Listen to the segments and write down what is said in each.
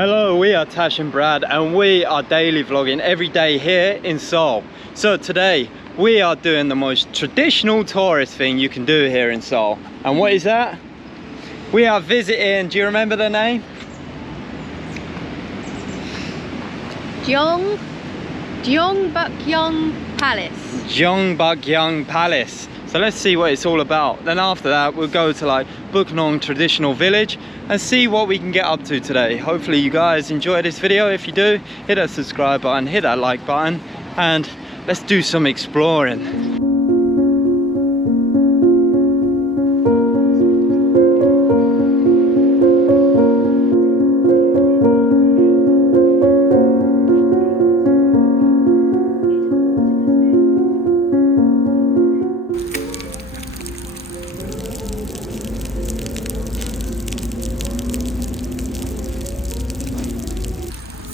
Hello, we are Tash and Brad and we are daily vlogging every day here in Seoul. So today we are doing the most traditional tourist thing you can do here in Seoul. And what is that? We are visiting, do you remember the name? Gyeongbokgung Palace. Gyeongbokgung Palace. So let's see what it's all about. Then after that we'll go to like Buknong traditional village and see what we can get up to today. Hopefully you guys enjoy this video. If you do, hit that subscribe button, hit that like button, and let's do some exploring.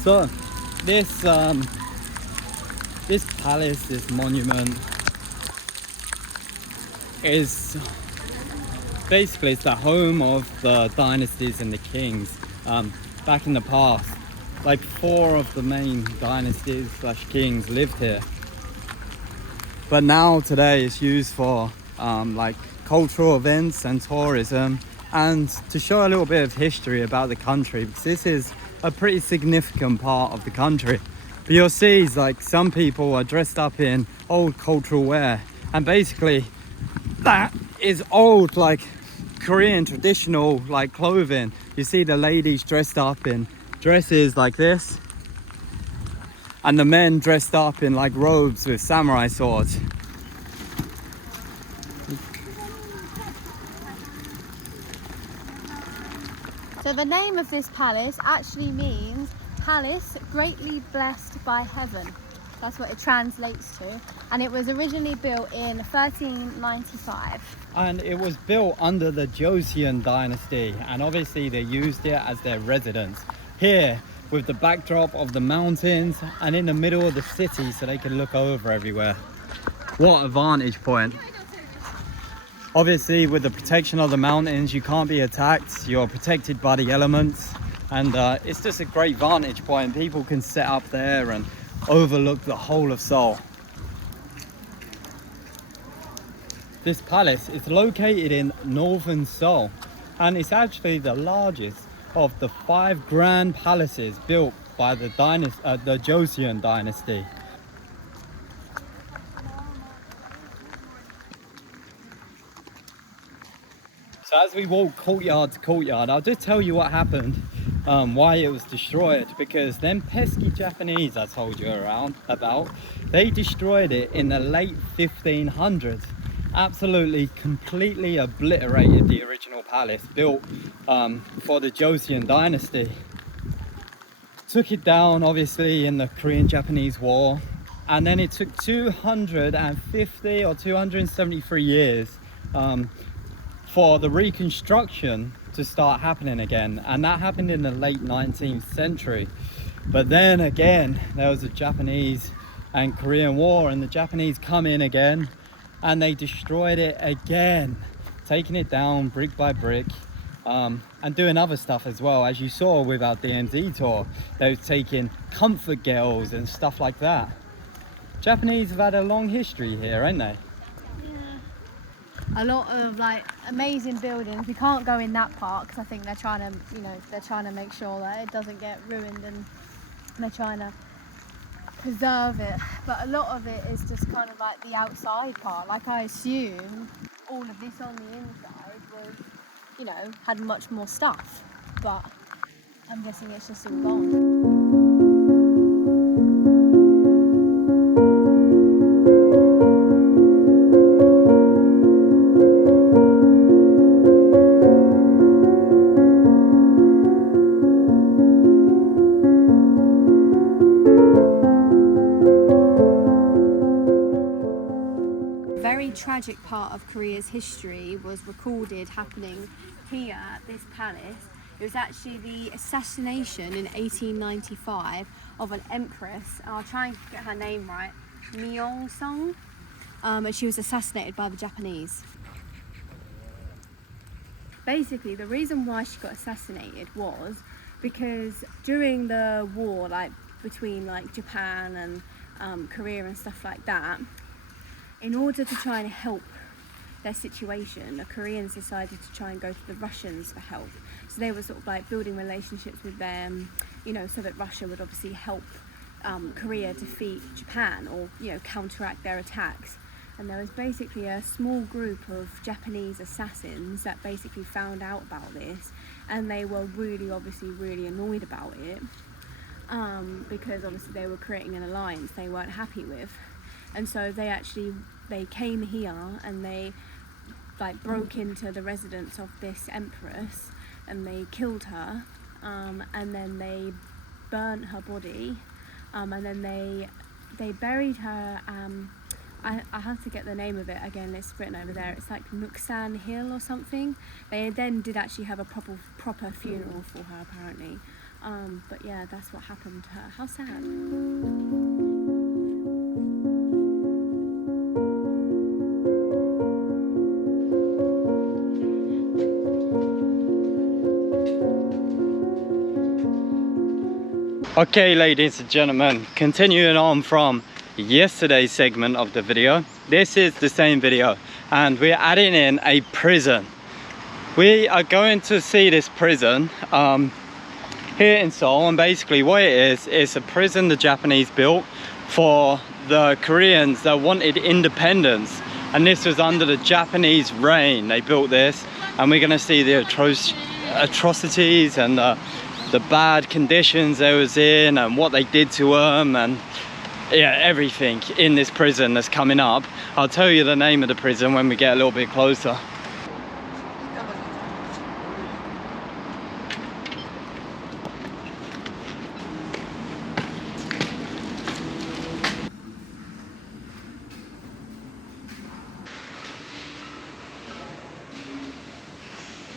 So this palace, this monument is basically it's the home of the dynasties and the kings. Back in the past, like 4 of the main dynasties / kings lived here, but now today it's used for like cultural events and tourism, and to show a little bit of history about the country, because this is a pretty significant part of the country. But you'll see like some people are dressed up in old cultural wear, and basically that is old like Korean traditional like clothing. You see the ladies dressed up in dresses like this, and the men dressed up in like robes with samurai swords. So the name of this palace actually means palace greatly blessed by heaven. That's what it translates to. And it was originally built in 1395. And it was built under the Joseon dynasty, and obviously they used it as their residence. Here, with the backdrop of the mountains and in the middle of the city, so they can look over everywhere. What a vantage point. Obviously, with the protection of the mountains, you can't be attacked. You're protected by the elements, and it's just a great vantage point. People can set up there and overlook the whole of Seoul. This palace is located in northern Seoul, and it's actually the largest of the 5 grand palaces built by the Joseon dynasty. So as we walk courtyard to courtyard, I'll just tell you what happened, why it was destroyed, because them pesky Japanese I told you about, they destroyed it in the late 1500s. Absolutely, completely obliterated the original palace built for the Joseon dynasty. Took it down obviously in the Korean-Japanese War, and then it took 250 or 273 years for the reconstruction to start happening again, and that happened in the late 19th century. But then again, there was a Japanese and Korean War, and the Japanese come in again and they destroyed it again, taking it down brick by brick, and doing other stuff as well. As you saw with our DMZ tour, they were taking comfort girls and stuff like that. Japanese have had a long history here, ain't they? A lot of like amazing buildings. We can't go in that part because I think they're trying to, they're trying to make sure that it doesn't get ruined, and they're trying to preserve it. But a lot of it is just kind of like the outside part. Like I assume all of this on the inside was, had much more stuff, but I'm guessing it's just all gone. Tragic part of Korea's history was recorded happening here at this palace. It was actually the assassination in 1895 of an empress, and I'll try and get her name right, Myeong-sung, and she was assassinated by the Japanese. Basically, the reason why she got assassinated was because during the war, like between like Japan and Korea and stuff like that, in order to try and help their situation, the Koreans decided to try and go to the Russians for help. So they were sort of like building relationships with them, you know, so that Russia would obviously help Korea defeat Japan, or, you know, counteract their attacks. And there was basically a small group of Japanese assassins that basically found out about this, and they were obviously really annoyed about it, because obviously they were creating an alliance they weren't happy with. And so they came here and they like broke into the residence of this empress, and they killed her, and then they burnt her body, and then they buried her. I have to get the name of it again, it's written over there, it's like Nuksan Hill or something. They then did actually have a proper funeral for her, apparently. But yeah, that's what happened to her. How sad. Okay, ladies and gentlemen, continuing on from yesterday's segment of the video, this is the same video, and we're adding in a prison. We are going to see this prison here in Seoul, and basically what it is, it's a prison the Japanese built for the Koreans that wanted independence, and this was under the Japanese reign. They built this, and we're going to see the atrocities and the bad conditions they was in, and what they did to them, and yeah, everything in this prison that's coming up. I'll tell you the name of the prison when we get a little bit closer.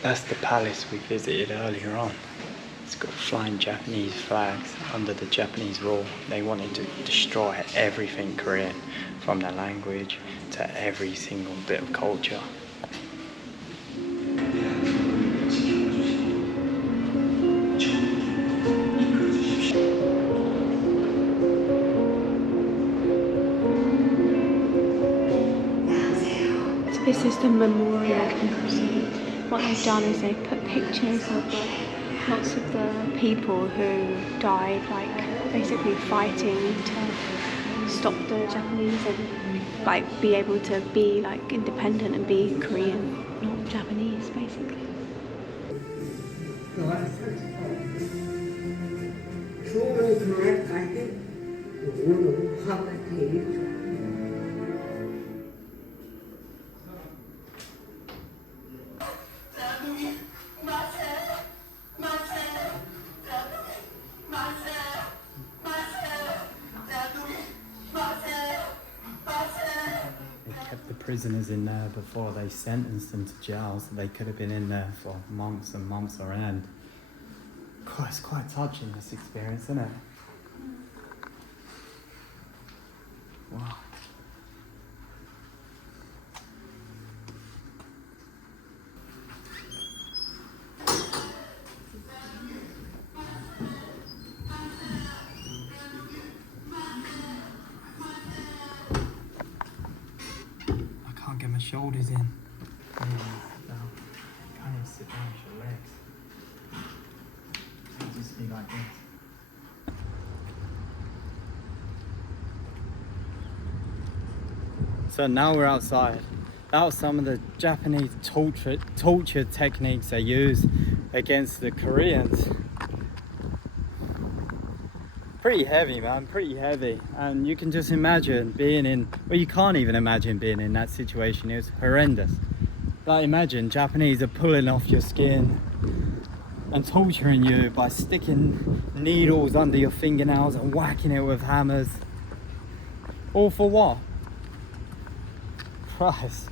That's the palace we visited earlier on. It's got flying Japanese flags under the Japanese rule. They wanted to destroy everything Korean, from their language to every single bit of culture. So this is the memorial. What they've done is they've put pictures of lots of the people who died, like basically fighting to stop the Japanese and like be able to be like independent and be Korean, not Japanese, basically. Prisoners in there before they sentenced them to jail, so they could have been in there for months and months on end. God, it's quite touching, this experience, isn't it? Wow. Get my shoulders in. Can't even sit down with your legs. I'll just be like this. So now we're outside. That was some of the Japanese torture techniques they use against the Koreans. Pretty heavy, man, pretty heavy. And you can just imagine being in, well, you can't even imagine being in that situation. It was horrendous. Like, imagine Japanese are pulling off your skin and torturing you by sticking needles under your fingernails and whacking it with hammers. All for what? Christ.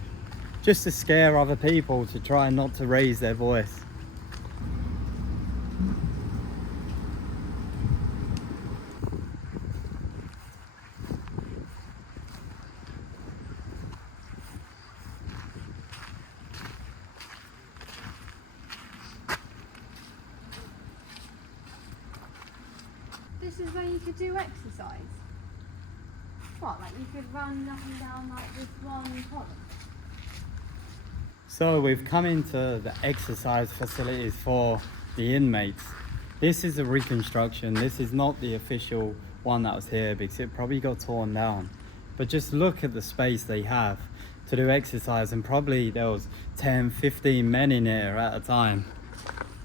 Just to scare other people, to try not to raise their voice. This is where you could do exercise. What, like you could run up and down like this one column? So we've come into the exercise facilities for the inmates. This is a reconstruction. This is not the official one that was here because it probably got torn down. But just look at the space they have to do exercise, and probably there was 10, 15 men in here at a time.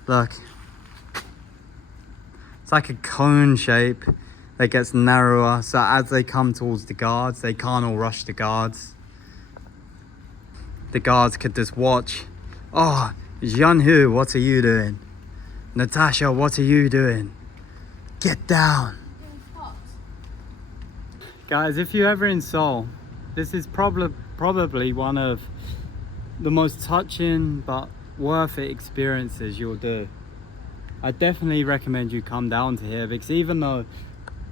Look. It's like a cone shape that gets narrower, so as they come towards the guards, they can't all rush the guards. The guards could just watch. Oh, Jeonhu, what are you doing? Natasha, what are you doing? Get down. Guys, if you're ever in Seoul, this is probably one of the most touching but worth it experiences you'll do. I definitely recommend you come down to here, because even though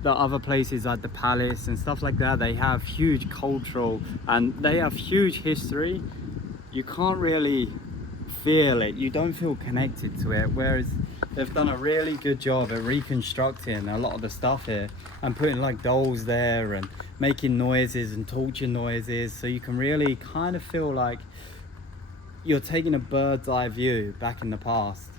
the other places like the palace and stuff like that, they have huge cultural and they have huge history, you can't really feel it. You don't feel connected to it, whereas they've done a really good job at reconstructing a lot of the stuff here and putting like dolls there and making noises and torture noises, so you can really kind of feel like you're taking a bird's eye view back in the past.